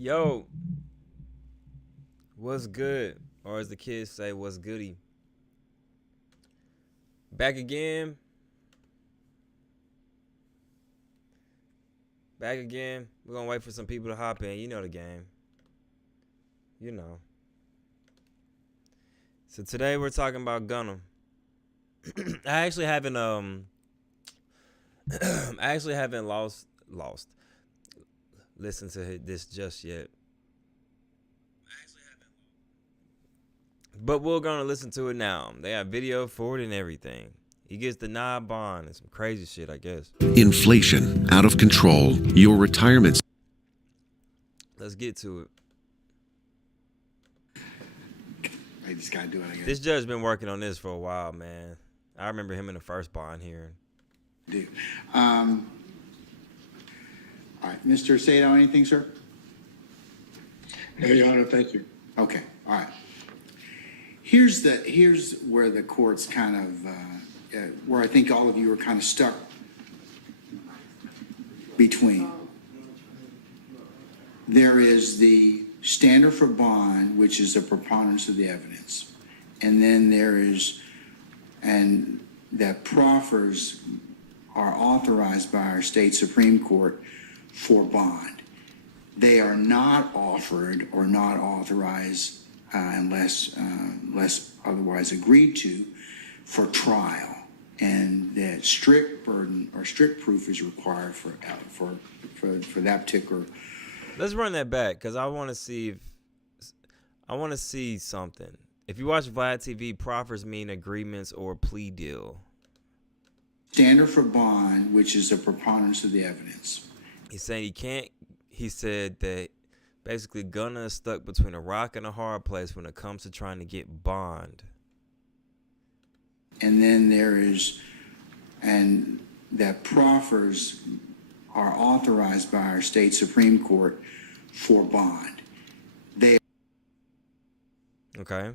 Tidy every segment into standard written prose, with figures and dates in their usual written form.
Yo, what's good? Or as the kids say, what's goody? Back again. Back again. We're gonna wait for some people to hop in. You know the game. You know. So today we're talking about Gunna. I actually haven't I actually haven't lost listened to this just yet. But we're gonna listen to it now. They got video for it and everything. He gets the bond and some crazy shit, I guess. Inflation out of control. Your retirement. Let's get to it. I just gotta do it again. This judge's been working on this for a while, man. I remember him in the first bond hearing. All right, Mr. Sato, anything, sir? No, Your Honor, thank you. Okay, all right. Here's where the court's kind of where I think all of you are kind of stuck between. There is the standard for bond, which is the preponderance of the evidence, and then there is, and that proffers are authorized by our state Supreme Court for bond. They are not offered or not authorized unless otherwise agreed to for trial, and that strict burden or strict proof is required for that particular. Let's run that back because I want to see something. If you watch Vlad TV, proffers mean agreements or plea deal. Standard for bond, which is the preponderance of the evidence. He's saying he can't. He said that basically Gunna is stuck between a rock and a hard place when it comes to trying to get bond. And then there is, and that proffers are authorized by our state Supreme Court for bond. They Okay.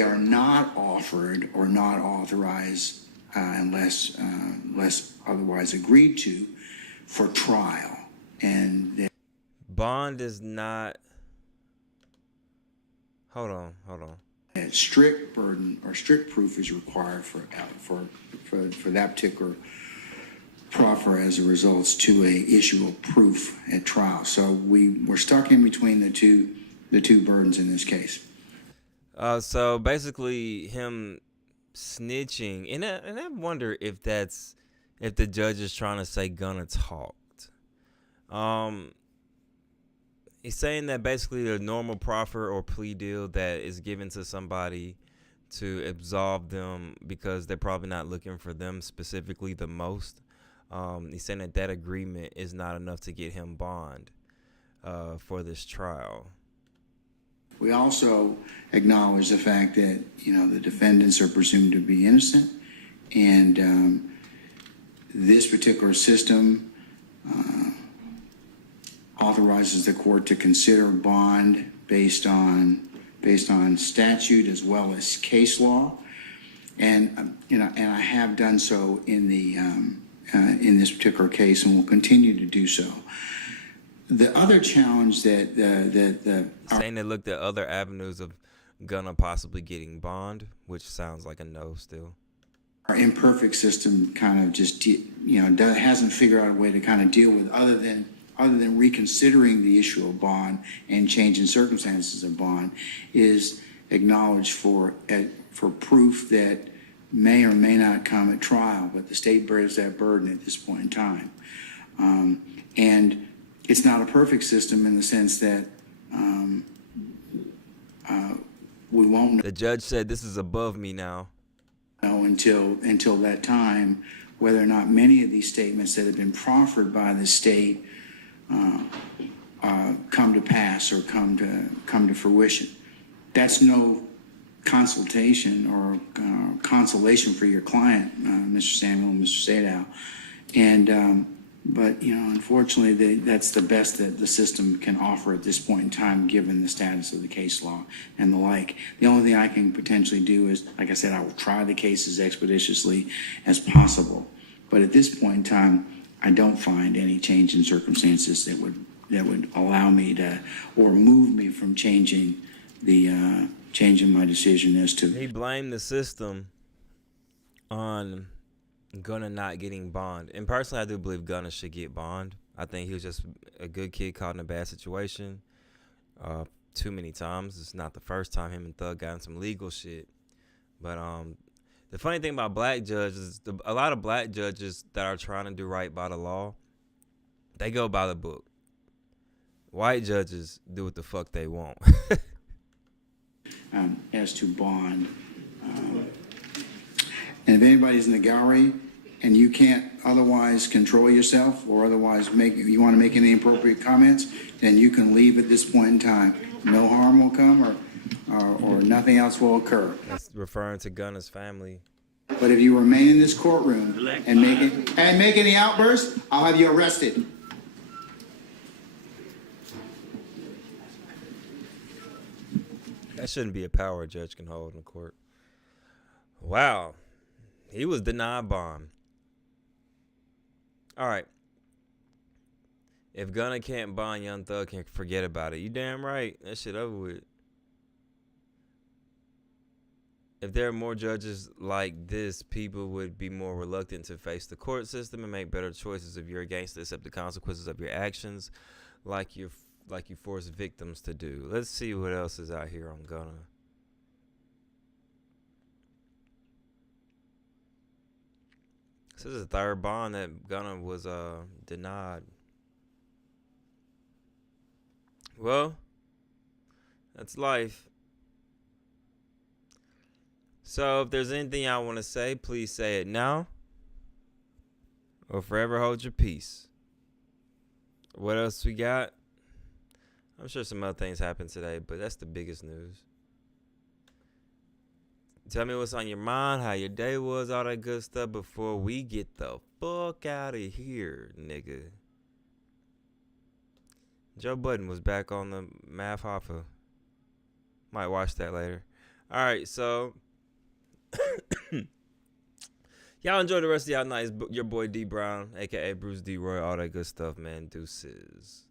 are not offered or not authorized unless otherwise agreed to for trial, and bond is not. Hold on. that strict burden or strict proof is required for that particular proffer as a result to a issue of proof at trial. So we're stuck in between the two burdens in this case. So basically him snitching, and I wonder if the judge is trying to say Gunna talked. He's saying that basically the normal proffer or plea deal that is given to somebody to absolve them because they're probably not looking for them specifically the most. He's saying that agreement is not enough to get him bond for this trial. We also acknowledge the fact that the defendants are presumed to be innocent, and this particular system authorizes the court to consider bond based on statute as well as case law, and I have done so in this particular case, and will continue to do so. The other challenge that saying they looked at other avenues of Gunna possibly getting bond, which sounds like a no still. our imperfect system kind of just hasn't figured out a way to kind of deal with other than reconsidering the issue of bond and changing circumstances of bond is acknowledged for proof that may or may not come at trial, but the state bears that burden at this point in time. And it's not a perfect system in the sense that we won't know. The judge said this is above me now. Until that time, whether or not many of these statements that have been proffered by the state come to pass or come to fruition. That's no consultation or consolation for your client, Mr. Samuel and Mr. Sadow. And but unfortunately, that's the best that the system can offer at this point in time, given the status of the case law and the like. The only thing I can potentially do is, like I said, I will try the case as expeditiously as possible. But at this point in time, I don't find any change in circumstances allow me to, or move me from changing my decision as to. He blamed the system on Gunna not getting bond. And personally, I do believe Gunna should get bond. I think he was just a good kid caught in a bad situation too many times. It's not the first time him and Thug got in some legal shit. But the funny thing about black judges, a lot of black judges that are trying to do right by the law, they go by the book. White judges do what the fuck they want. As to bond. And if anybody's in the gallery and you can't otherwise control yourself or otherwise you want to make any appropriate comments, then you can leave at this point in time. No harm will come or nothing else will occur. That's referring to Gunna's family. But if you remain in this courtroom and make any outbursts, I'll have you arrested. That shouldn't be a power a judge can hold in court. Wow. He was denied bond. All right. If Gunna can't bond, Young Thug can forget about it. You damn right. That shit over with. If there are more judges like this, people would be more reluctant to face the court system and make better choices if you're against to accept the consequences of your actions, like you force victims to do. Let's see what else is out here on Gunna. This is the third bond that Gunna was denied. Well, that's life. So if there's anything I want to say, please say it now or forever hold your peace. What else we got? I'm sure some other things happened today, but that's the biggest news. Tell me what's on your mind, how your day was, all that good stuff before we get the fuck out of here, nigga. Joe Budden was back on the Math Hoffa. Might watch that later. All right, so y'all enjoy the rest of y'all night. It's your boy Dee Brown, a.k.a. Bruce D. Roy, all that good stuff, man. Deuces.